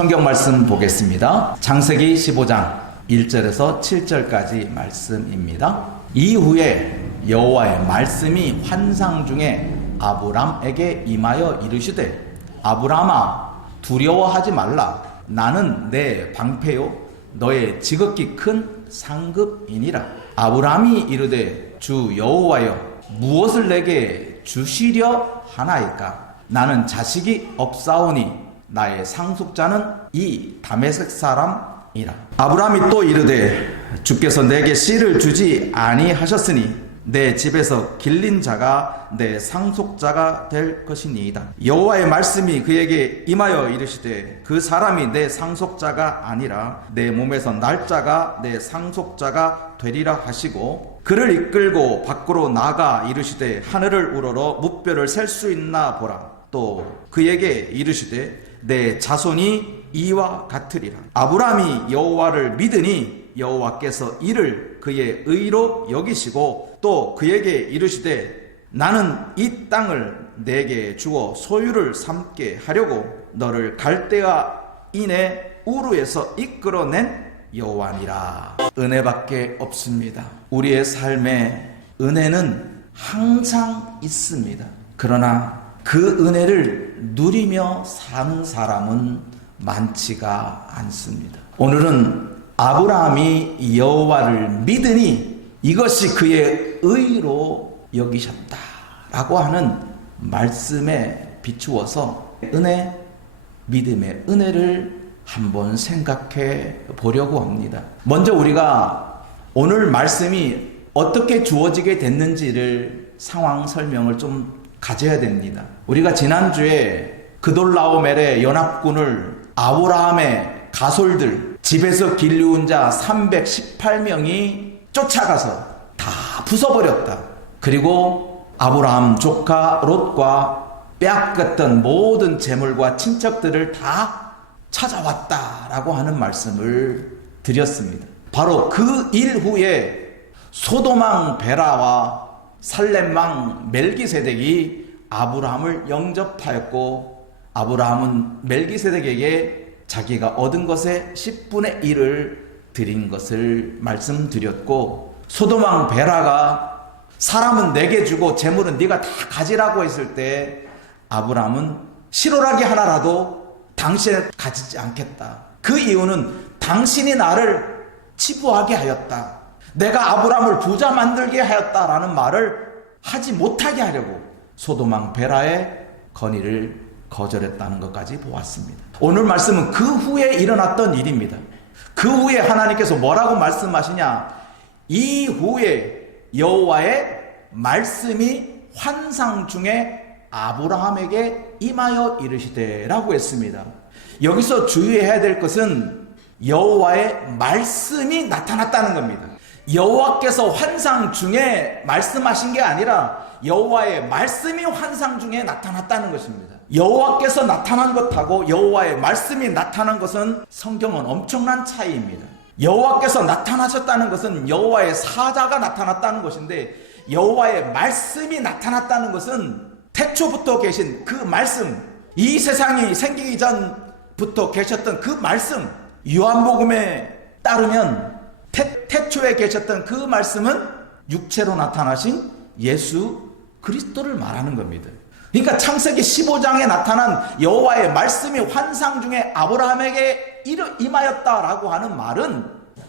성경 말씀 보겠습니다. 창세기 15장 1절에서 7절까지 말씀입니다. 이후에 여호와의 말씀이 환상 중에 아브람에게 임하여 이르시되 아브람아 두려워하지 말라. 나는 내 방패요 너의 지극히 큰 상급이니라. 아브람이 이르되 주 여호와여 무엇을 내게 주시려 하나이까? 나는 자식이 없사오니 나의 상속자는 이 다메섹 사람이라. 아브람이 또 이르되 주께서 내게 씨를 주지 아니하셨으니 내 집에서 길린 자가 내 상속자가 될 것이니이다. 여호와의 말씀이 그에게 임하여 이르시되 그 사람이 내 상속자가 아니라 내 몸에서 날 자가 내 상속자가 되리라 하시고 그를 이끌고 밖으로 나가 이르시되 하늘을 우러러 무뼈를 셀 수 있나 보라. 또 그에게 이르시되 내 자손이 이와 같으리라. 아브람이 여호와를 믿으니 여호와께서 이를 그의 의로 여기시고 또 그에게 이르시되 나는 이 땅을 내게 주어 소유를 삼게 하려고 너를 갈대아인의 우르에서 이끌어낸 여호와니라. 은혜밖에 없습니다. 우리의 삶에 은혜는 항상 있습니다. 그러나 그 은혜를 누리며 사는 사람은 많지가 않습니다. 오늘은 아브라함이 여호와를 믿으니 이것이 그의 의로 여기셨다라고 하는 말씀에 비추어서 은혜, 믿음의 은혜를 한번 생각해 보려고 합니다. 먼저 우리가 오늘 말씀이 어떻게 주어지게 됐는지를 상황 설명을 좀 가져야 됩니다. 우리가 지난주에 그돌라오멜의 연합군을 아브라함의 가솔들 집에서 길리운 자 318명이 쫓아가서 다 부숴버렸다. 그리고 아브라함 조카 롯과 빼앗겼던 모든 재물과 친척들을 다 찾아왔다라고 하는 말씀을 드렸습니다. 바로 그 일 후에 소돔왕 베라와 살렘왕 멜기세덱이 아브라함을 영접하였고 아브라함은 멜기세덱에게 자기가 얻은 것의 10분의 1을 드린 것을 말씀드렸고 소돔왕 베라가 사람은 내게 주고 재물은 네가 다 가지라고 했을 때 아브라함은 실오라기 하나라도 당신은 가지지 않겠다. 그 이유는 당신이 나를 치부하게 하였다. 내가 아브라함을 부자 만들게 하였다라는 말을 하지 못하게 하려고 소돔왕 베라의 건의를 거절했다는 것까지 보았습니다. 오늘 말씀은 그 후에 일어났던 일입니다. 그 후에 하나님께서 뭐라고 말씀하시냐? 이후에 여호와의 말씀이 환상 중에 아브라함에게 임하여 이르시되 라고 했습니다. 여기서 주의해야 될 것은 여호와의 말씀이 나타났다는 겁니다. 여호와께서 환상 중에 말씀하신 게 아니라 여호와의 말씀이 환상 중에 나타났다는 것입니다. 여호와께서 나타난 것하고 여호와의 말씀이 나타난 것은 성경은 엄청난 차이입니다. 여호와께서 나타나셨다는 것은 여호와의 사자가 나타났다는 것인데 여호와의 말씀이 나타났다는 것은 태초부터 계신 그 말씀, 이 세상이 생기기 전부터 계셨던 그 말씀, 요한복음에 따르면 태초에 계셨던 그 말씀은 육체로 나타나신 예수 그리스도를 말하는 겁니다. 그러니까 창세기 15장에 나타난 여호와의 말씀이 환상 중에 아브라함에게 임하였다라고 하는 말은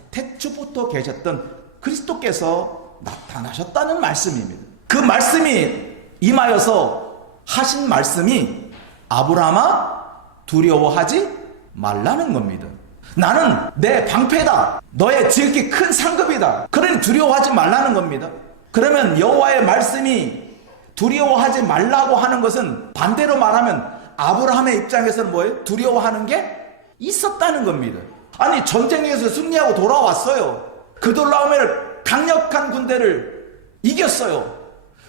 태초부터 계셨던 그리스도께서 나타나셨다는 말씀입니다. 그 말씀이 임하여서 하신 말씀이 아브라함아 두려워하지 말라는 겁니다. 나는 내 방패다. 너의 지극히 큰 상급이다. 그러니 두려워하지 말라는 겁니다. 그러면 여호와의 말씀이 두려워하지 말라고 하는 것은 반대로 말하면 아브라함의 입장에서는 뭐예요? 두려워하는 게 있었다는 겁니다. 아니 전쟁에서 승리하고 돌아왔어요. 그돌라오멜 강력한 군대를 이겼어요.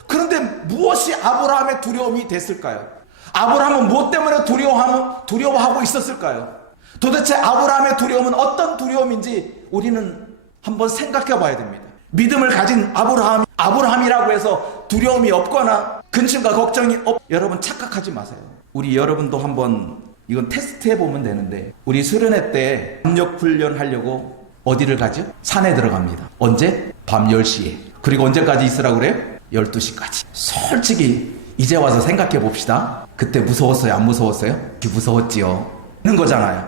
그런데 무엇이 아브라함의 두려움이 됐을까요? 아브라함은 무엇 때문에 두려워하고 있었을까요? 도대체 아브라함의 두려움은 어떤 두려움인지 우리는 한번 생각해 봐야 됩니다. 믿음을 가진 아브라함이라고 해서 두려움이 없거나 근심과 걱정이 여러분 착각하지 마세요. 우리 여러분도 한번 이건 테스트 해보면 되는데, 우리 수련회 때 압력 훈련 하려고 어디를 가죠? 산에 들어갑니다. 언제? 밤 10시에. 그리고 언제까지 있으라고 그래요? 12시까지. 솔직히 이제 와서 생각해 봅시다. 그때 무서웠어요? 안 무서웠어요? 무서웠지요. 있는 거잖아요.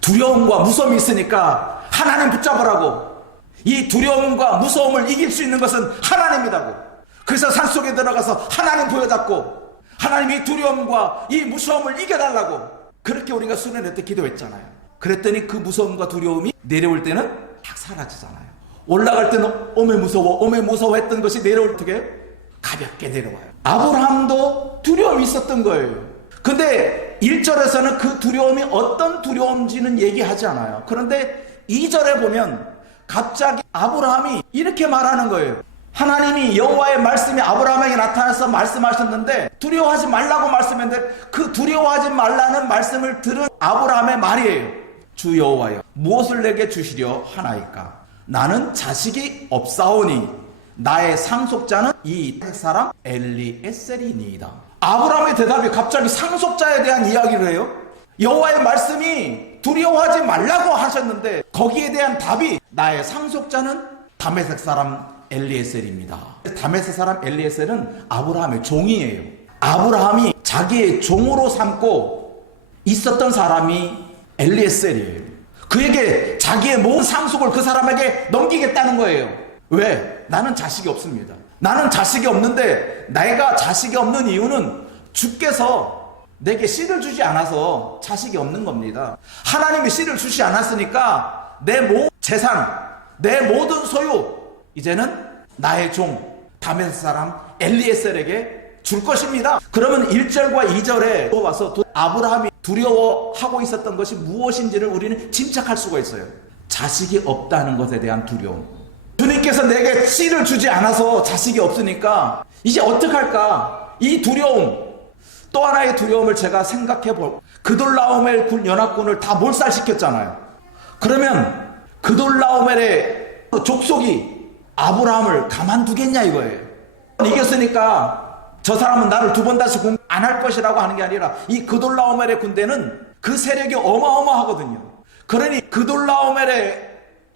두려움과 무서움이 있으니까 하나님 붙잡으라고. 이 두려움과 무서움을 이길 수 있는 것은 하나님이라고. 그래서 산속에 들어가서 하나님 부여잡고 하나님이 두려움과 이 무서움을 이겨달라고 그렇게 우리가 수련회 때 기도했잖아요. 그랬더니 그 무서움과 두려움이 내려올 때는 딱 사라지잖아요. 올라갈 때는 어메 무서워 했던 것이 내려올 때 가볍게 내려와요. 아브라함도 두려움이 있었던 거예요. 근데 1절에서는 그 두려움이 어떤 두려움인지는 얘기하지 않아요. 그런데 2절에 보면 갑자기 아브라함이 이렇게 말하는 거예요. 하나님이 여호와의 말씀이 아브라함에게 나타나서 말씀하셨는데 두려워하지 말라고 말씀했는데, 그 두려워하지 말라는 말씀을 들은 아브라함의 말이에요. 주 여호와여, 무엇을 내게 주시려 하나이까? 나는 자식이 없사오니 나의 상속자는 이 사람 엘리에셀이니이다. 아브라함의 대답이 갑자기 상속자에 대한 이야기를 해요. 여호와의 말씀이 두려워하지 말라고 하셨는데 거기에 대한 답이 나의 상속자는 다메섹 사람 엘리에셀입니다. 다메섹 사람 엘리에셀은 아브라함의 종이에요. 아브라함이 자기의 종으로 삼고 있었던 사람이 엘리에셀이에요. 그에게 자기의 모든 상속을 그 사람에게 넘기겠다는 거예요. 왜? 나는 자식이 없습니다. 나는 자식이 없는데, 내가 자식이 없는 이유는 주께서 내게 씨를 주지 않아서 자식이 없는 겁니다. 하나님이 씨를 주지 않았으니까 내 모든 재산, 내 모든 소유 이제는 나의 종 다메섹 사람 엘리에셀에게 줄 것입니다. 그러면 1절과 2절에 또 와서 아브라함이 두려워하고 있었던 것이 무엇인지를 우리는 짐작할 수가 있어요. 자식이 없다는 것에 대한 두려움. 주님께서 내게 씨를 주지 않아서 자식이 없으니까 이제 어떡할까? 이 두려움. 또 하나의 두려움을 제가 생각해 볼. 그돌라오멜 군 연합군을 다 몰살시켰잖아요. 그러면 그돌라오멜의 족속이 아브라함을 가만두겠냐 이거예요. 이겼으니까 저 사람은 나를 두 번 다시 공격 안 할 것이라고 하는 게 아니라, 이 그돌라오멜의 군대는 그 세력이 어마어마하거든요. 그러니 그돌라오멜의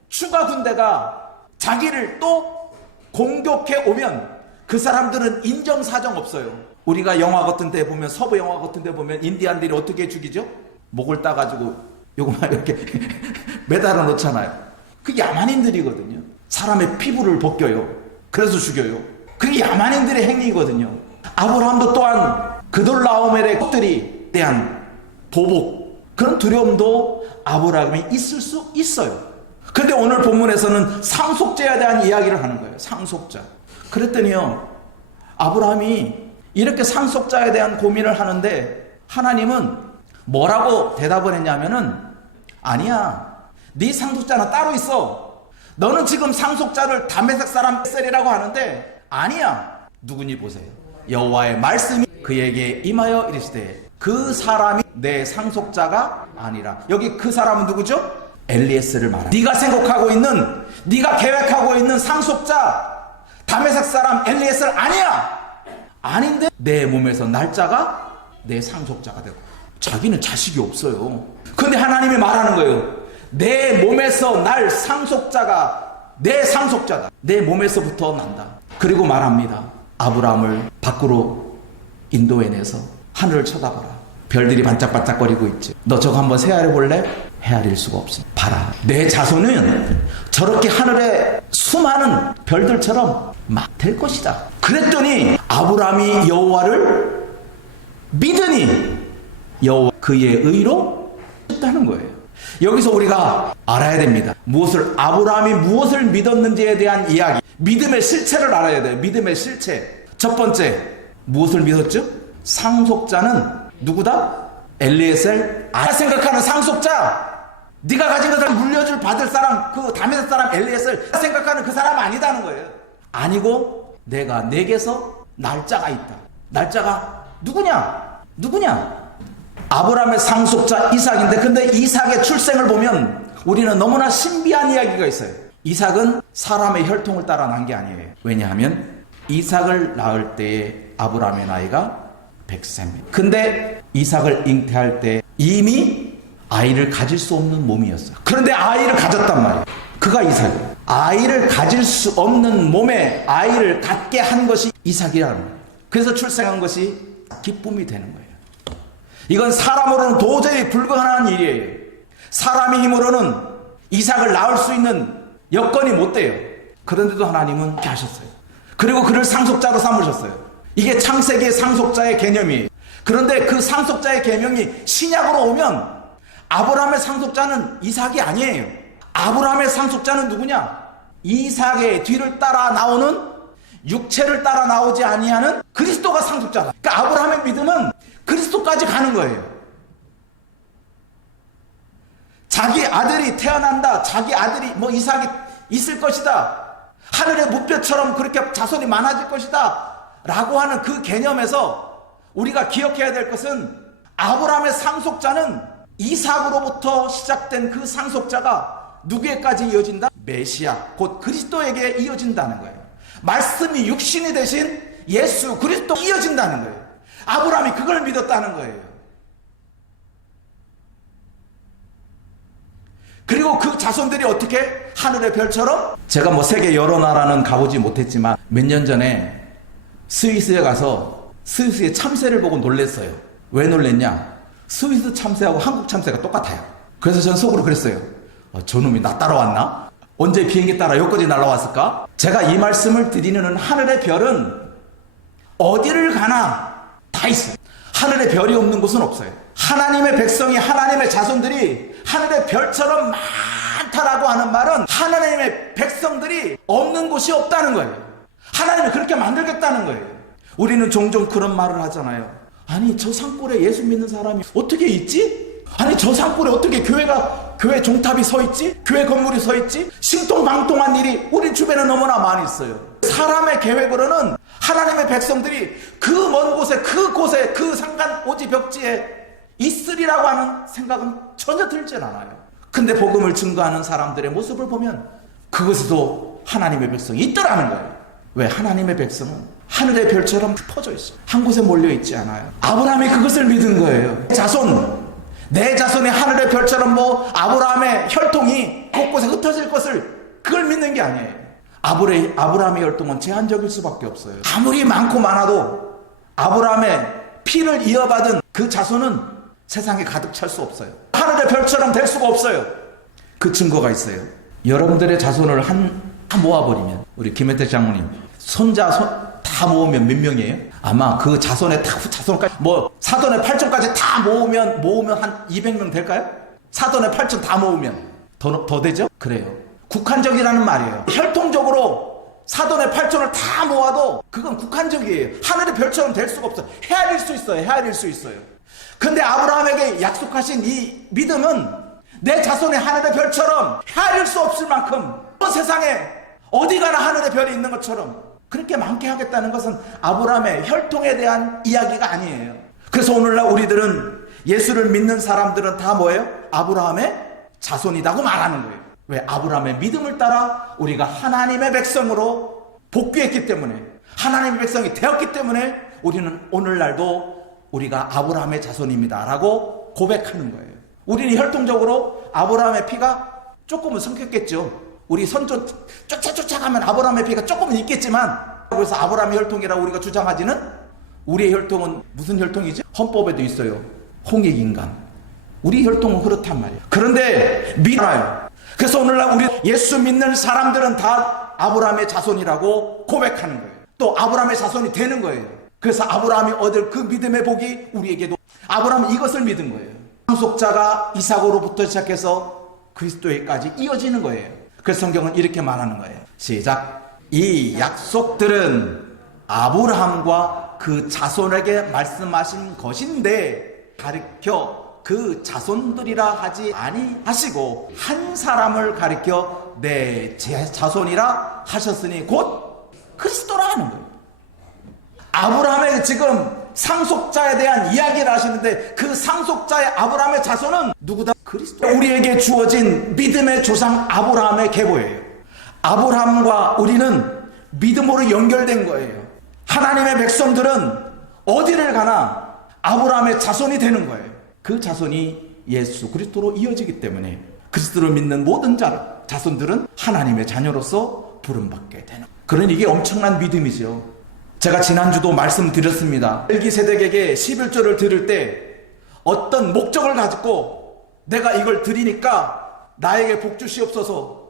추가 군대가 자기를 또 공격해 오면 그 사람들은 인정사정 없어요. 우리가 영화 같은 데 보면, 서부 영화 같은 데 보면 인디안들이 어떻게 죽이죠? 목을 따가지고 요거만 이렇게 매달아 놓잖아요. 그 야만인들이거든요. 사람의 피부를 벗겨요. 그래서 죽여요. 그게 야만인들의 행위거든요. 아브라함도 또한 그돌라오멜의 것들이 대한 보복, 그런 두려움도 아브라함이 있을 수 있어요. 그런데 오늘 본문에서는 상속자에 대한 이야기를 하는 거예요. 상속자. 그랬더니요, 아브라함이 이렇게 상속자에 대한 고민을 하는데 하나님은 뭐라고 대답을 했냐면은, 아니야, 네 상속자는 따로 있어. 너는 지금 상속자를 다메섹 사람 엘리에셀이라고 하는데 아니야. 누구니 보세요. 여호와의 말씀이 그에게 임하여 이르시되 그 사람이 내 상속자가 아니라. 여기 그 사람은 누구죠? 엘리에셀을 말합니다. 네가 생각하고 있는, 네가 계획하고 있는 상속자 다메섹 사람 엘리에셀 아니야. 아닌데 내 몸에서 날짜가 내 상속자가 되고. 자기는 자식이 없어요. 근데 하나님이 말하는 거예요. 내 몸에서 날 상속자가 내 상속자다. 내 몸에서부터 난다. 그리고 말합니다. 아브라함을 밖으로 인도해내서 하늘을 쳐다봐라. 별들이 반짝반짝거리고 있지. 너 저거 한번 헤아려 볼래? 헤아릴 수가 없어. 봐라. 내 자손은 저렇게 하늘에 수많은 별들처럼 막 될 것이다. 그랬더니 아브라함이 여호와를 믿으니 여호와 그의 의로 했다는 거예요. 여기서 우리가 알아야 됩니다. 아브라함이 무엇을 믿었는지에 대한 이야기. 믿음의 실체를 알아야 돼요. 믿음의 실체. 첫 번째, 무엇을 믿었죠? 상속자는 누구다? 엘리에셀. 생각하는 상속자, 네가 가진 것을 물려줄 받을 사람, 그 다메섹 사람 엘리에셀 생각하는 그 사람 아니다는 거예요. 아니고 내가 내게서 날짜가 있다. 날짜가 누구냐? 아브라함의 상속자 이삭인데, 근데 이삭의 출생을 보면 우리는 너무나 신비한 이야기가 있어요. 이삭은 사람의 혈통을 따라 난 게 아니에요. 왜냐하면 이삭을 낳을 때에 아브라함의 나이가 100세입니다. 근데 이삭을 잉태할 때 이미 아이를 가질 수 없는 몸이었어요. 그런데 아이를 가졌단 말이에요. 그가 이삭이에요. 아이를 가질 수 없는 몸에 아이를 갖게 한 것이 이삭이라는 거예요. 그래서 출생한 것이 기쁨이 되는 거예요. 이건 사람으로는 도저히 불가능한 일이에요. 사람의 힘으로는 이삭을 낳을 수 있는 여건이 못 돼요. 그런데도 하나님은 그렇게 하셨어요. 그리고 그를 상속자로 삼으셨어요. 이게 창세기의 상속자의 개념이에요. 그런데 그 상속자의 개념이 신약으로 오면 아브라함의 상속자는 이삭이 아니에요. 아브라함의 상속자는 누구냐? 이삭의 뒤를 따라 나오는, 육체를 따라 나오지 아니하는 그리스도가 상속자다. 그러니까 아브라함의 믿음은 그리스도까지 가는 거예요. 자기 아들이 태어난다, 자기 아들이 이삭이 있을 것이다, 하늘의 무뼈처럼 그렇게 자손이 많아질 것이다 라고 하는 그 개념에서 우리가 기억해야 될 것은, 아브라함의 상속자는 이삭으로부터 시작된 그 상속자가 누구에까지 이어진다? 메시아, 곧 그리스도에게 이어진다는 거예요. 말씀이 육신이 되신 예수 그리스도 이어진다는 거예요. 아브라함이 그걸 믿었다는 거예요. 그리고 그 자손들이 어떻게 하늘의 별처럼, 제가 세계 여러 나라는 가보지 못했지만 몇 년 전에 스위스에 가서 스위스의 참새를 보고 놀랐어요. 왜 놀랬냐? 스위스 참새하고 한국 참새가 똑같아요. 그래서 전 속으로 그랬어요. 저놈이 나 따라왔나? 언제 비행기 따라 여기까지 날아왔을까? 제가 이 말씀을 드리는, 하늘의 별은 어디를 가나 다 있어요. 하늘의 별이 없는 곳은 없어요. 하나님의 백성이, 하나님의 자손들이 하늘의 별처럼 많다라고 하는 말은 하나님의 백성들이 없는 곳이 없다는 거예요. 하나님이 그렇게 만들겠다는 거예요. 우리는 종종 그런 말을 하잖아요. 아니, 저 산골에 예수 믿는 사람이 어떻게 있지? 아니, 저 산골에 어떻게 교회 종탑이 서 있지? 교회 건물이 서 있지? 신통방통한 일이 우리 주변에 너무나 많이 있어요. 사람의 계획으로는 하나님의 백성들이 그 먼 곳에, 그 산간 오지 벽지에 있으리라고 하는 생각은 전혀 들진 않아요. 근데 복음을 증거하는 사람들의 모습을 보면 그것에도 하나님의 백성이 있더라는 거예요. 왜? 하나님의 백성은 하늘의 별처럼 퍼져 있어요. 한 곳에 몰려 있지 않아요. 아브라함이 그것을 믿은 거예요. 내 자손이 하늘의 별처럼 아브라함의 혈통이 곳곳에 흩어질 것을, 그걸 믿는 게 아니에요. 아브라함의 혈통은 제한적일 수밖에 없어요. 아무리 많고 많아도 아브라함의 피를 이어받은 그 자손은 세상에 가득 찰 수 없어요. 하늘의 별처럼 될 수가 없어요. 그 증거가 있어요. 여러분들의 자손을 다 모아버리면, 우리 김혜택 장모님 손자 다 모으면 몇 명이에요? 아마 그 자손의 자손까지 사돈의 8촌까지 다 모으면 한 200명 될까요? 사돈의 8촌 다 모으면 더 되죠? 그래요. 국한적이라는 말이에요. 혈통적으로 사돈의 8촌을 다 모아도 그건 국한적이에요. 하늘의 별처럼 될 수가 없어요. 헤아릴 수 있어요. 근데 아브라함에게 약속하신 이 믿음은 내 자손의 하늘의 별처럼 헤아릴 수 없을 만큼, 세상에 어디 가나 하늘의 별이 있는 것처럼 그렇게 많게 하겠다는 것은 아브라함의 혈통에 대한 이야기가 아니에요. 그래서 오늘날 우리들은, 예수를 믿는 사람들은 다 뭐예요? 아브라함의 자손이라고 말하는 거예요. 왜? 아브라함의 믿음을 따라 우리가 하나님의 백성으로 복귀했기 때문에, 하나님의 백성이 되었기 때문에 우리는 오늘날도 우리가 아브라함의 자손입니다 라고 고백하는 거예요. 우리는 혈통적으로 아브라함의 피가 조금은 섞였겠죠. 우리 선조 쫓아가면 아브라함의 피가 조금은 있겠지만, 그래서 아브라함의 혈통이라고 우리가 주장하지는, 우리의 혈통은 무슨 혈통이지? 헌법에도 있어요. 홍익인간. 우리 혈통은 그렇단 말이에요. 그런데 믿어요. 그래서 오늘날 우리 예수 믿는 사람들은 다 아브라함의 자손이라고 고백하는 거예요. 또 아브라함의 자손이 되는 거예요. 그래서 아브라함이 얻을 그 믿음의 복이 우리에게도, 아브라함은 이것을 믿은 거예요. 상속자가 이삭으로부터 시작해서 그리스도에까지 이어지는 거예요. 그래서 성경은 이렇게 말하는 거예요. 시작. 이 약속들은 아브라함과 그 자손에게 말씀하신 것인데 가르쳐 그 자손들이라 하지 아니하시고 한 사람을 가르쳐 내 자손이라 하셨으니 곧 그리스도라 하는 거예요. 아브라함의 지금 상속자에 대한 이야기를 하시는데, 그 상속자의 아브라함의 자손은 누구다? 그리스도. 우리에게 주어진 믿음의 조상 아브라함의 계보예요. 아브라함과 우리는 믿음으로 연결된 거예요. 하나님의 백성들은 어디를 가나 아브라함의 자손이 되는 거예요. 그 자손이 예수 그리스도로 이어지기 때문에 그리스도를 믿는 모든 자손들은 하나님의 자녀로서 부름받게 되는, 그런 이게 엄청난 믿음이죠. 제가 지난주도 말씀드렸습니다. 멜기세덱에게 11조를 드릴 때 어떤 목적을 가지고 내가 이걸 드리니까 나에게 복 주시옵소서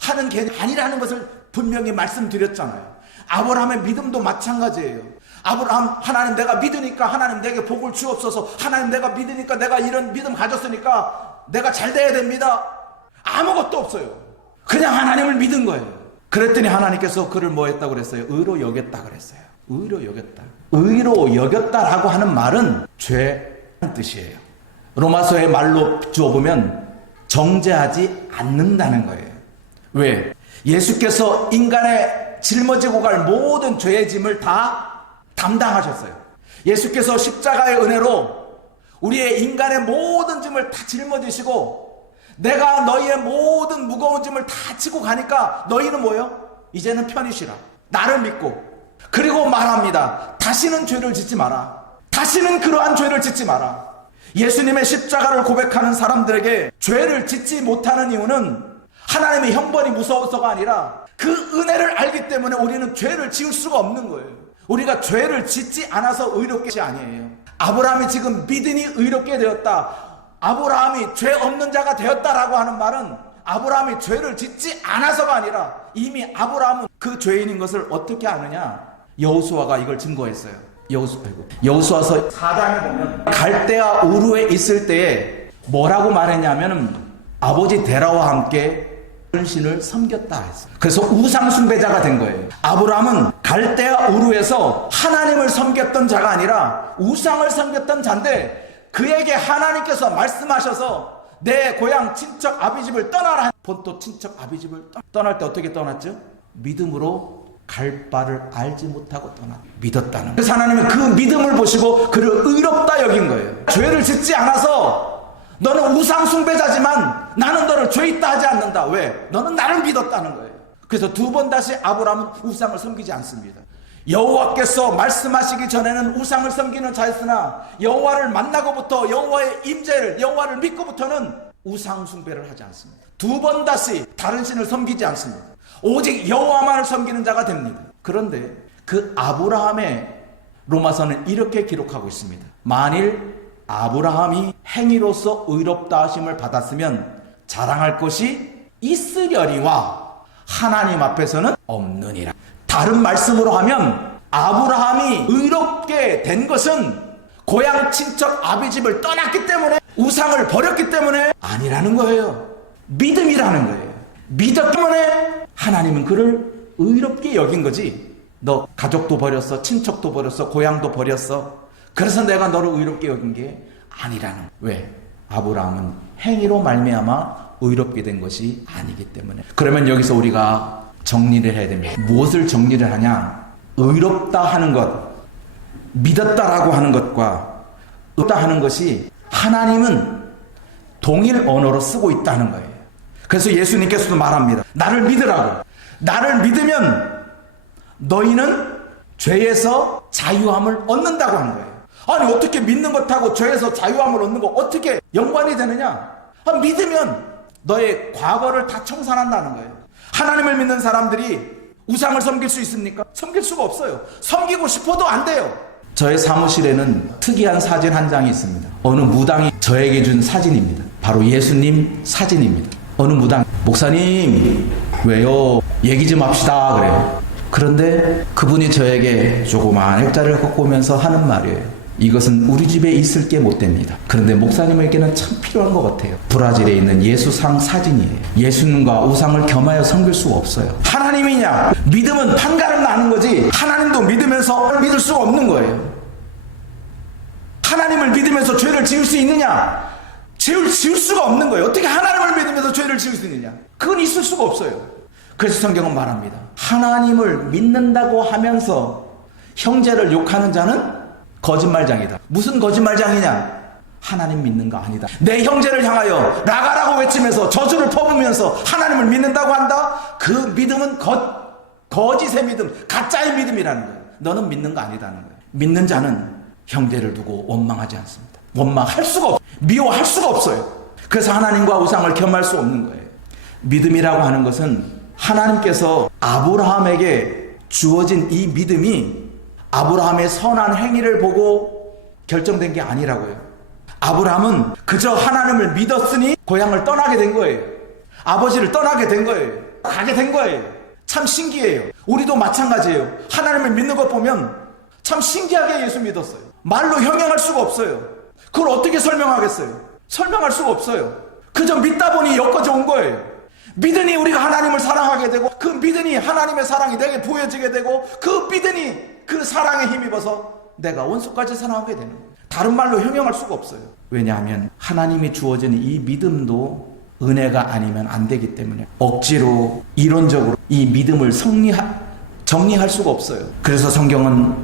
하는 게 아니라는 것을 분명히 말씀드렸잖아요. 아브라함의 믿음도 마찬가지예요. 아브라함, 하나님 내가 믿으니까 하나님 내게 복을 주옵소서, 하나님 내가 믿으니까 내가 이런 믿음 가졌으니까 내가 잘 돼야 됩니다. 아무것도 없어요. 그냥 하나님을 믿은 거예요. 그랬더니 하나님께서 그를 뭐 했다고 그랬어요? 의로 여겼다 그랬어요. 의로 여겼다. 의로 여겼다라고 하는 말은 죄라는 뜻이에요. 로마서의 말로 주어보면 정죄하지 않는다는 거예요. 왜? 예수께서 인간의 짊어지고 갈 모든 죄의 짐을 다 담당하셨어요. 예수께서 십자가의 은혜로 우리의 인간의 모든 짐을 다 짊어지시고 내가 너희의 모든 무거운 짐을 다 지고 가니까 너희는 뭐요? 이제는 편히 쉬라. 나를 믿고. 그리고 말합니다. 다시는 죄를 짓지 마라. 다시는 그러한 죄를 짓지 마라. 예수님의 십자가를 고백하는 사람들에게 죄를 짓지 못하는 이유는 하나님의 형벌이 무서워서가 아니라 그 은혜를 알기 때문에 우리는 죄를 지을 수가 없는 거예요. 우리가 죄를 짓지 않아서 의롭게 것이 아니에요. 아브라함이 지금 믿으니 의롭게 되었다, 아브라함이 죄 없는 자가 되었다라고 하는 말은 아브라함이 죄를 짓지 않아서가 아니라 이미 아브라함은 그 죄인인 것을 어떻게 아느냐? 여호수아가 이걸 증거했어요. 여호수아서 4장에 보면 갈대아 우르에 있을 때에 뭐라고 말했냐면 아버지 데라와 함께 신을 섬겼다 했어요. 그래서 우상 숭배자가 된 거예요. 아브라함은 갈대아 우르에서 하나님을 섬겼던 자가 아니라 우상을 섬겼던 자인데 그에게 하나님께서 말씀하셔서 내 고향 친척 아비집을 떠나라. 본토 친척 아비집을 떠날 때 어떻게 떠났죠? 믿음으로 갈 바를 알지 못하고 믿었다는 거예요. 그래서 하나님은 그 믿음을 보시고 그를 의롭다 여긴 거예요. 죄를 짓지 않아서 너는 우상 숭배자지만 나는 너를 죄 있다 하지 않는다. 왜? 너는 나를 믿었다는 거예요. 그래서 두 번 다시 아브라함은 우상을 섬기지 않습니다. 여호와께서 말씀하시기 전에는 우상을 섬기는 자였으나 여호와를 만나고부터 여호와의 임재를, 여호와를 믿고부터는 우상 숭배를 하지 않습니다. 두 번 다시 다른 신을 섬기지 않습니다. 오직 여호와만을 섬기는 자가 됩니다. 그런데 그 아브라함의 로마서는 이렇게 기록하고 있습니다. 만일 아브라함이 행위로서 의롭다 하심을 받았으면 자랑할 것이 있으려니와 하나님 앞에서는 없느니라. 다른 말씀으로 하면 아브라함이 의롭게 된 것은 고향 친척 아비집을 떠났기 때문에, 우상을 버렸기 때문에 아니라는 거예요. 믿음이라는 거예요. 믿었기 때문에 하나님은 그를 의롭게 여긴 거지. 너 가족도 버렸어, 친척도 버렸어, 고향도 버렸어, 그래서 내가 너를 의롭게 여긴 게 아니라는 거예요. 왜? 아브라함은 행위로 말미암아 의롭게 된 것이 아니기 때문에. 그러면 여기서 우리가 정리를 해야 됩니다. 무엇을 정리를 하냐? 의롭다 하는 것, 믿었다라고 하는 것과 의롭다 하는 것이 하나님은 동일 언어로 쓰고 있다는 거예요. 그래서 예수님께서도 말합니다. 나를 믿으라고. 나를 믿으면 너희는 죄에서 자유함을 얻는다고 하는 거예요. 아니 어떻게 믿는 것하고 죄에서 자유함을 얻는 거 어떻게 연관이 되느냐? 믿으면 너의 과거를 다 청산한다는 거예요. 하나님을 믿는 사람들이 우상을 섬길 수 있습니까? 섬길 수가 없어요. 섬기고 싶어도 안 돼요. 저의 사무실에는 특이한 사진 한 장이 있습니다. 어느 무당이 저에게 준 사진입니다. 바로 예수님 사진입니다. 어느 무당, 목사님 왜요? 얘기 좀 합시다 그래요. 그런데 그분이 저에게 조그마한 액자를 갖고 오면서 하는 말이에요. 이것은 우리 집에 있을 게 못 됩니다. 그런데 목사님에게는 참 필요한 것 같아요. 브라질에 있는 예수상 사진이에요. 예수님과 우상을 겸하여 섬길 수가 없어요. 하나님이냐? 믿음은 판가름 나는 거지 하나님도 믿으면서 믿을 수가 없는 거예요. 하나님을 믿으면서 죄를 지을 수 있느냐? 죄를 지을 수가 없는 거예요. 어떻게 하나님을 믿으면서 죄를 지을 수 있느냐? 그건 있을 수가 없어요. 그래서 성경은 말합니다. 하나님을 믿는다고 하면서 형제를 욕하는 자는 거짓말장이다. 무슨 거짓말장이냐? 하나님 믿는 거 아니다. 내 형제를 향하여 나가라고 외치면서 저주를 퍼부으면서 하나님을 믿는다고 한다? 그 믿음은 거짓의 믿음, 가짜의 믿음이라는 거예요. 너는 믿는 거 아니다는 거예요. 믿는 자는 형제를 두고 원망하지 않습니다. 원망할 수가 없어요. 미워할 수가 없어요. 그래서 하나님과 우상을 겸할 수 없는 거예요. 믿음이라고 하는 것은 하나님께서 아브라함에게 주어진 이 믿음이 아브라함의 선한 행위를 보고 결정된 게 아니라고요. 아브라함은 그저 하나님을 믿었으니 고향을 떠나게 된 거예요. 아버지를 떠나게 된 거예요. 가게 된 거예요. 참 신기해요. 우리도 마찬가지예요. 하나님을 믿는 것 보면 참 신기하게 예수 믿었어요. 말로 형용할 수가 없어요. 그걸 어떻게 설명하겠어요? 설명할 수가 없어요. 그저 믿다 보니 엮어져 온 거예요. 믿으니 우리가 하나님을 사랑하게 되고, 그 믿으니 하나님의 사랑이 내게 보여지게 되고, 그 믿으니 그 사랑에 힘입어서 내가 원수까지 사랑하게 되는 거예요. 다른 말로 형용할 수가 없어요. 왜냐하면 하나님이 주어진 이 믿음도 은혜가 아니면 안 되기 때문에 억지로 이론적으로 이 믿음을 정리할 수가 없어요. 그래서 성경은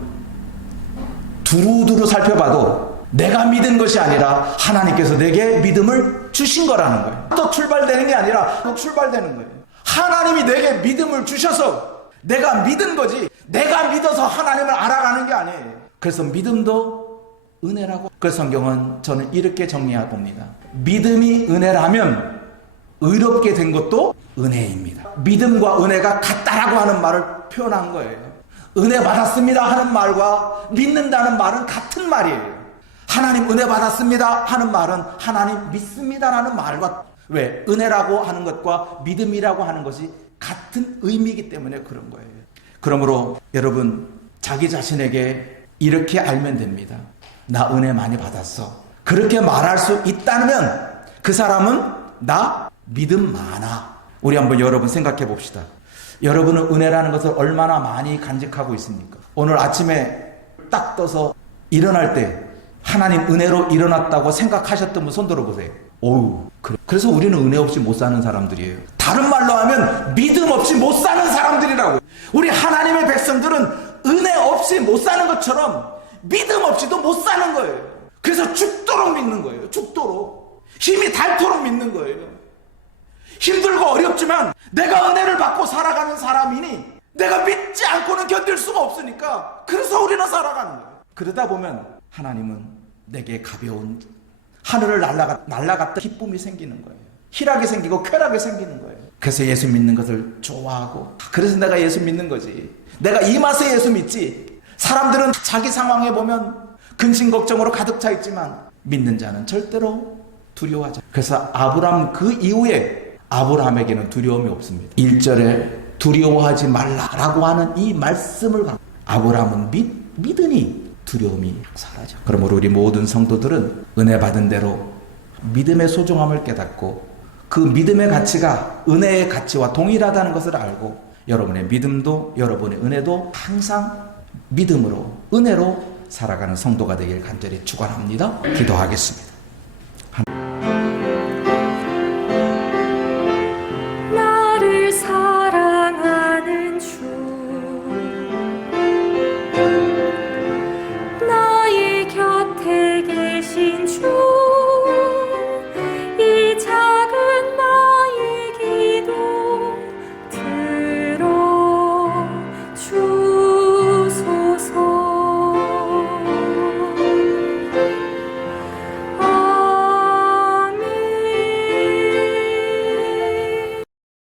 두루두루 살펴봐도 내가 믿은 것이 아니라 하나님께서 내게 믿음을 주신 거라는 거예요. 또 출발되는 게 아니라 또 출발되는 거예요. 하나님이 내게 믿음을 주셔서 내가 믿은 거지, 내가 믿어서 하나님을 알아가는 게 아니에요. 그래서 믿음도 은혜라고. 그 성경은 저는 이렇게 정리해 봅니다. 믿음이 은혜라면 의롭게 된 것도 은혜입니다. 믿음과 은혜가 같다라고 하는 말을 표현한 거예요. 은혜 받았습니다 하는 말과 믿는다는 말은 같은 말이에요. 하나님 은혜 받았습니다 하는 말은 하나님 믿습니다라는 말과, 왜? 은혜라고 하는 것과 믿음이라고 하는 것이 같은 의미이기 때문에 그런 거예요. 그러므로 여러분, 자기 자신에게 이렇게 알면 됩니다. 나 은혜 많이 받았어. 그렇게 말할 수 있다면 그 사람은 나 믿음 많아. 우리 한번 여러분 생각해 봅시다. 여러분은 은혜라는 것을 얼마나 많이 간직하고 있습니까? 오늘 아침에 딱 떠서 일어날 때 하나님 은혜로 일어났다고 생각하셨던 분 손 들어보세요. 오우, 그래서 우리는 은혜 없이 못 사는 사람들이에요. 다른 말로 하면 믿음 없이 못 사는 사람들이라고요. 우리 하나님의 백성들은 은혜 없이 못 사는 것처럼 믿음 없이도 못 사는 거예요. 그래서 죽도록 믿는 거예요. 죽도록. 힘이 닳도록 믿는 거예요. 힘들고 어렵지만 내가 은혜를 받고 살아가는 사람이니 내가 믿지 않고는 견딜 수가 없으니까, 그래서 우리는 살아가는 거예요. 그러다 보면 하나님은 내게 가벼운 하늘을 날아갔던 기쁨이 생기는 거예요. 희락이 생기고 쾌락이 생기는 거예요. 그래서 예수 믿는 것을 좋아하고, 그래서 내가 예수 믿는 거지. 내가 이 맛에 예수 믿지. 사람들은 자기 상황에 보면 근심 걱정으로 가득 차 있지만 믿는 자는 절대로 두려워하지 않아요. 그래서 아브라함 그 이후에 아브라함에게는 두려움이 없습니다. 1절에 두려워하지 말라라고 하는 이 말씀을 갖고 아브라함은 믿으니 두려움이 사라져. 그러므로 우리 모든 성도들은 은혜 받은 대로 믿음의 소중함을 깨닫고 그 믿음의 가치가 은혜의 가치와 동일하다는 것을 알고 여러분의 믿음도 여러분의 은혜도 항상 믿음으로 은혜로 살아가는 성도가 되길 간절히 축원합니다. 기도하겠습니다.